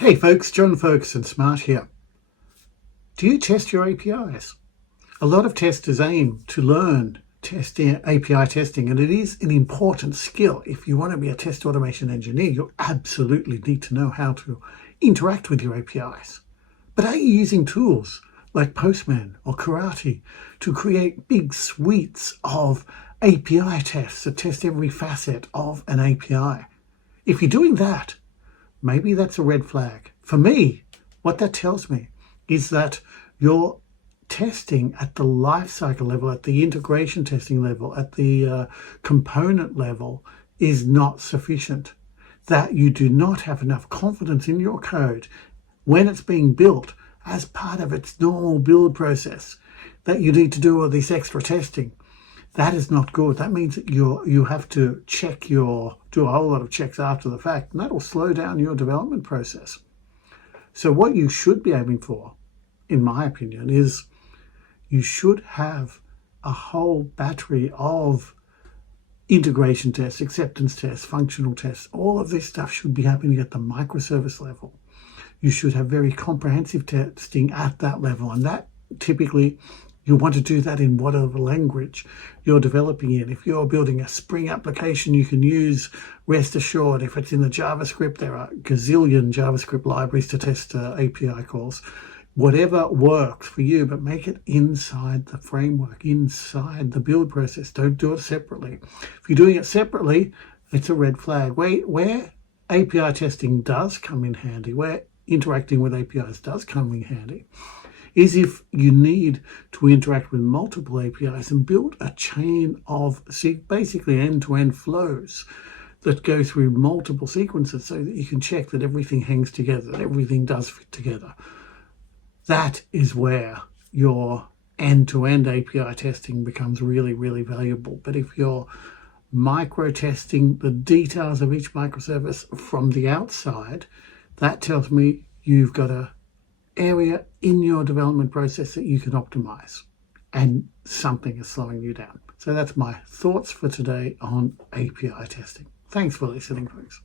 Hey folks, John Ferguson Smart here. Do you test your APIs? A lot of testers aim to learn API testing, and it is an important skill. If you want to be a test automation engineer, you absolutely need to know how to interact with your APIs. But are you using tools like Postman or Karate to create big suites of API tests that test every facet of an API? If you're doing that, maybe that's a red flag. For me, what that tells me is that you're testing at the lifecycle level, at the integration testing level, at the component level is not sufficient. That you do not have enough confidence in your code when it's being built as part of its normal build process, that you need to do all this extra testing. That is not good. That means that you have to do a whole lot of checks after the fact, and that will slow down your development process. So what you should be aiming for, in my opinion, is you should have a whole battery of integration tests, acceptance tests, functional tests. All of this stuff should be happening at the microservice level. You should have very comprehensive testing at that level, and that typically you want to do that in whatever language you're developing in. If you're building a Spring application, you can use Rest Assured. If it's in the JavaScript, there are a gazillion JavaScript libraries to test API calls. Whatever works for you, but make it inside the framework, inside the build process. Don't do it separately. If you're doing it separately, it's a red flag. Where API testing does come in handy, where interacting with APIs does come in handy, is if you need to interact with multiple APIs and build a chain of basically end-to-end flows that go through multiple sequences so that you can check that everything hangs together, that everything does fit together. That is where your end-to-end API testing becomes really, really valuable. But if you're micro-testing the details of each microservice from the outside, that tells me you've got a area in your development process that you can optimize, and something is slowing you down. So that's my thoughts for today on API testing. Thanks for listening, folks.